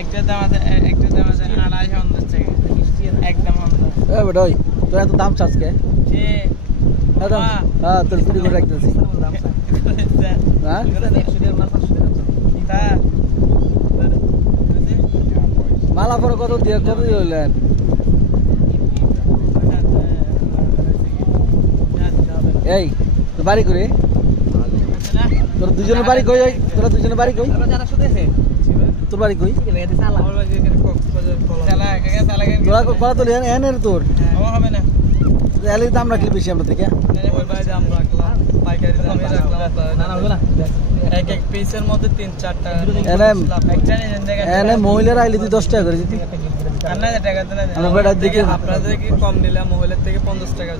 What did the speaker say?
একটা দাম আছে 250 একদম তোর এত দাম চাস কে? হ্যাঁ তোর চুরি করে রাখতেছি। মালা পরে কত দিয়ে হইলেন? এই তোর বাড়ি করে তোর দুজনের বাড়ি কই? তোরা দুজনের বাড়ি কই? তোর বাড়ি কই? তোরা কত তুলি এনের তোর এলের দাম রাখলি বেশি আমরা থেকে। এনে মহিলার আইলি তুই 10 টাকা করে দিতি। আপনাদের কি কম নিলে মহিলার থেকে 50 টাকা